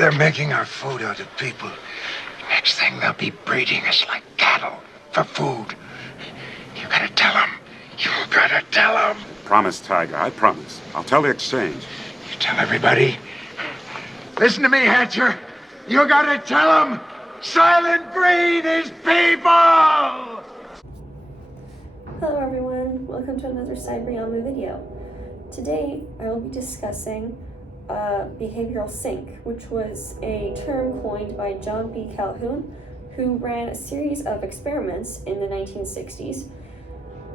They're making our food out of people. Next thing, they'll be breeding us like cattle for food. You gotta tell them. You gotta tell them. Promise, Tiger. I promise. I'll tell the exchange. You tell everybody. Listen to me, Hatcher. You gotta tell them. Silent breed is people! Hello everyone, welcome to another Cybriamu video. Today I will be discussing behavioral sync, which was a term coined by John B. Calhoun, who ran a series of experiments in the 1960s.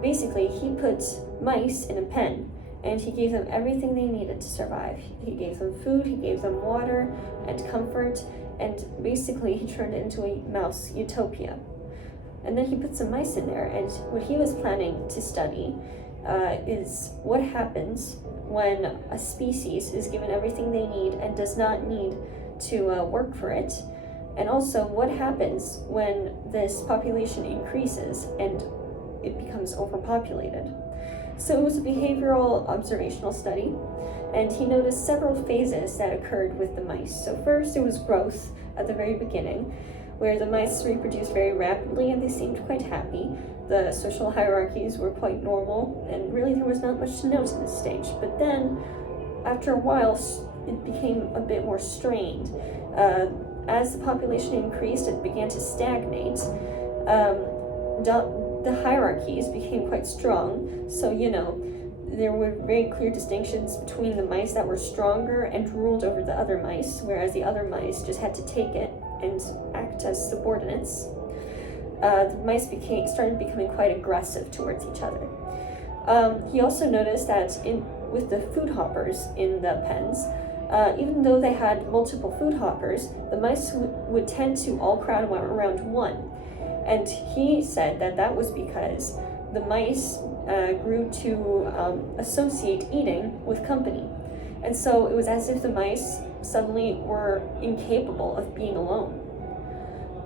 Basically, he put mice in a pen and he gave them everything they needed to survive. He gave them food, he gave them water and comfort, and basically he turned it into a mouse utopia. And then he put some mice in there, and what he was planning to study is what happens when a species is given everything they need and does not need to work for it, and also what happens when this population increases and it becomes overpopulated. So it was a behavioral observational study, and he noticed several phases that occurred with the mice. So first, it was growth at the very beginning, where the mice reproduced very rapidly and they seemed quite happy. The social hierarchies were quite normal, and really there was not much to note at this stage. But then, after a while, it became a bit more strained. As the population increased, it began to stagnate. The hierarchies became quite strong, so there were very clear distinctions between the mice that were stronger and ruled over the other mice, whereas the other mice just had to take it and act as subordinates. The mice started becoming quite aggressive towards each other. He also noticed that with the food hoppers in the pens, even though they had multiple food hoppers, the mice would tend to all crowd around one. And he said that was because the mice grew to associate eating with company. And so it was as if the mice suddenly were incapable of being alone.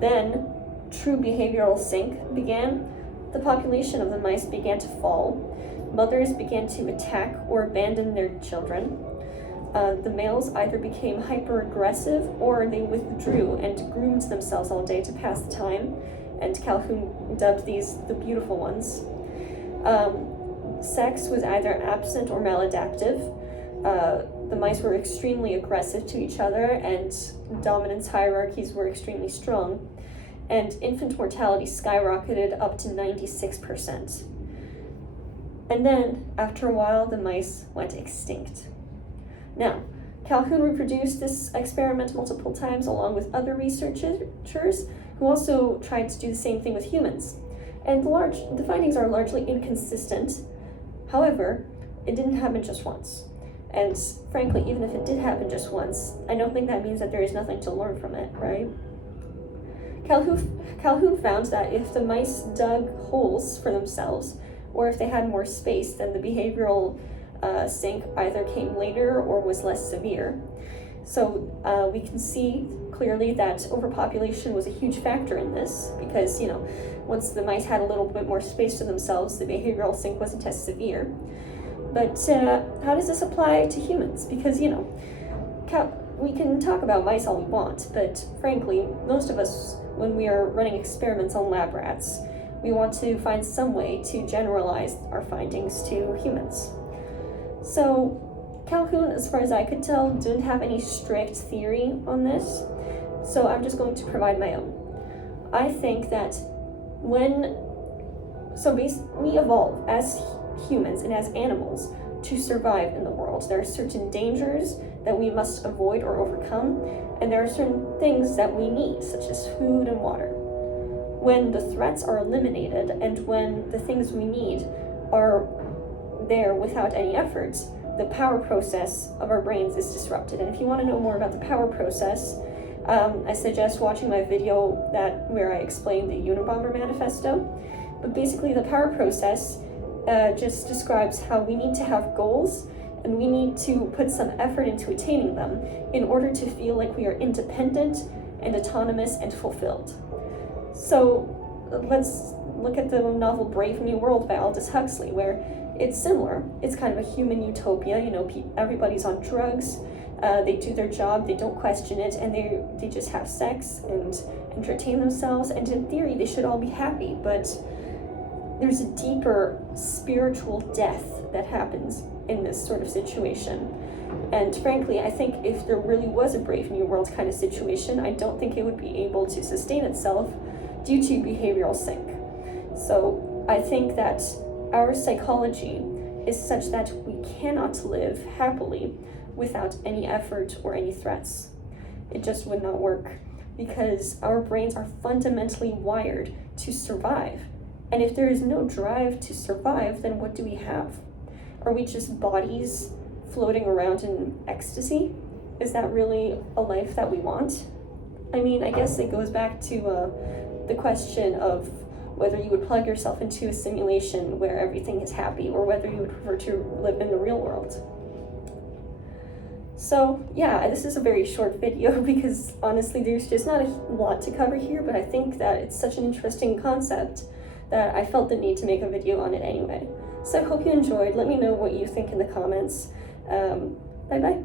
Then true behavioral sync began. The population of the mice began to fall. Mothers began to attack or abandon their children. The males either became hyper-aggressive or they withdrew and groomed themselves all day to pass the time. And Calhoun dubbed these the beautiful ones. Sex was either absent or maladaptive. The mice were extremely aggressive to each other, and dominance hierarchies were extremely strong. And infant mortality skyrocketed up to 96%. And then, after a while, the mice went extinct. Now, Calhoun reproduced this experiment multiple times along with other researchers who also tried to do the same thing with humans. And the findings are largely inconsistent. However, it didn't happen just once. And frankly, even if it did happen just once, I don't think that means that there is nothing to learn from it, right? Calhoun found that if the mice dug holes for themselves, or if they had more space, then the behavioral sync either came later or was less severe. So we can see clearly that overpopulation was a huge factor in this, because once the mice had a little bit more space to themselves, the behavioral sync wasn't as severe. But how does this apply to humans? Because we can talk about mice all we want, but frankly, most of us, when we are running experiments on lab rats, we want to find some way to generalize our findings to humans. So Calhoun, as far as I could tell, didn't have any strict theory on this, so I'm just going to provide my own. I think that we evolve as humans and as animals to survive in the world. There are certain dangers that we must avoid or overcome, and there are certain things that we need, such as food and water. When the threats are eliminated and when the things we need are there without any effort, the power process of our brains is disrupted. And if you want to know more about the power process, I suggest watching my video where I explain the Unabomber Manifesto. But basically, the power process just describes how we need to have goals and we need to put some effort into attaining them in order to feel like we are independent and autonomous and fulfilled. So let's look at the novel Brave New World by Aldous Huxley, where it's similar. It's kind of a human utopia. Everybody's on drugs, They do their job, they don't question it, and they just have sex and entertain themselves, and in theory they should all be happy, but there's a deeper spiritual death that happens in this sort of situation. And frankly, I think if there really was a Brave New World kind of situation, I don't think it would be able to sustain itself due to behavioral sync. So I think that our psychology is such that we cannot live happily without any effort or any threats. It just would not work, because our brains are fundamentally wired to survive. And if there is no drive to survive, then what do we have? Are we just bodies floating around in ecstasy? Is that really a life that we want? I mean, I guess it goes back to the question of whether you would plug yourself into a simulation where everything is happy, or whether you would prefer to live in the real world. So yeah, this is a very short video because honestly there's just not a lot to cover here, but I think that it's such an interesting concept that I felt the need to make a video on it anyway. So I hope you enjoyed. Let me know what you think in the comments. Bye bye.